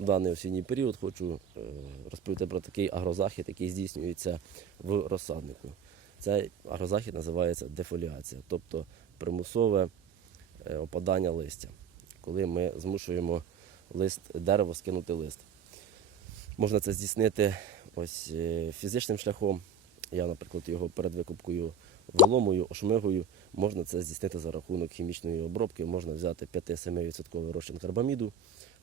В даний осінній період хочу е, розповісти про такий агрозахід, який здійснюється в розсаднику. Цей агрозахід називається дефоліація, тобто примусове е, опадання листя, коли ми змушуємо лист, дерево скинути лист. Можна це здійснити ось е, фізичним шляхом. Я, наприклад, його перед викупкою виломою, ошмигою. Можна це здійснити за рахунок хімічної обробки. Можна взяти 5-7% розчин карбаміду.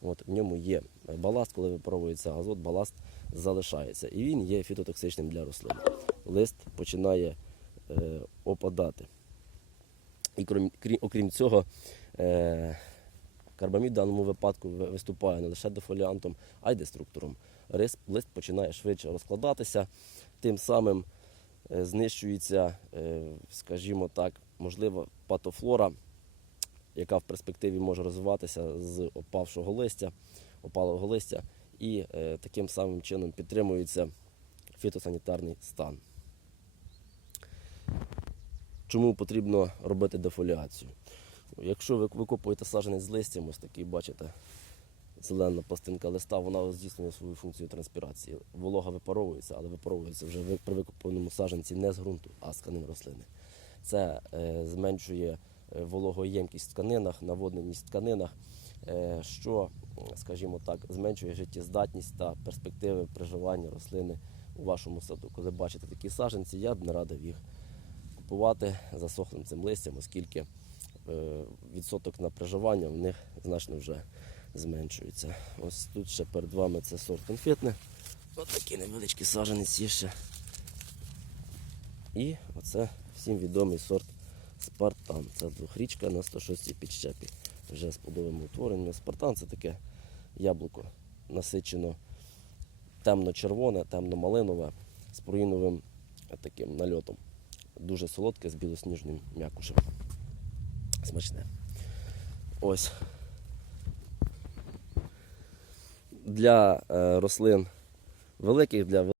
От, в ньому є баласт, коли випаровується азот, баласт залишається. І він є фітотоксичним для рослин. Лист починає е, опадати. І крім, крім, окрім цього, е, карбамід в даному випадку виступає не лише дефоліантом, а й деструктором. Рис, лист починає швидше розкладатися, тим самим е, знищується, е, скажімо так, можливо, патофлора, яка в перспективі може розвиватися з опавшого листя, опалого листя, і е, таким самим чином підтримується фітосанітарний стан. Чому потрібно робити дефоліацію? Якщо ви викопуєте саджанець з листям, ось такий, бачите, зелена пластинка листа, вона здійснює свою функцію транспірації. Волога випаровується, але випаровується вже при викопаному саджанці не з ґрунту, а з тканин рослини. Це е, зменшує вологоємкість в тканинах, наводненість в тканинах, е, що, скажімо так, зменшує життєздатність та перспективи приживання рослини у вашому саду. Коли бачите такі саджанці, я б не радив їх купувати засохлим цим листям, оскільки е, відсоток на приживання в них значно вже зменшується. Ось тут ще перед вами це сорт конфетне. Ось такий невеличкий саджанець є ще. І оце всім відомий сорт Спартан. Це двохрічка на 106 підщепі. Вже з плодовими утвореннями. Спартан це таке яблуко насичено темно-червоне, темно-малинове з проїновим таким нальотом. Дуже солодке з білосніжним м'якушем. Смачне. Ось. Для е, рослин великих, для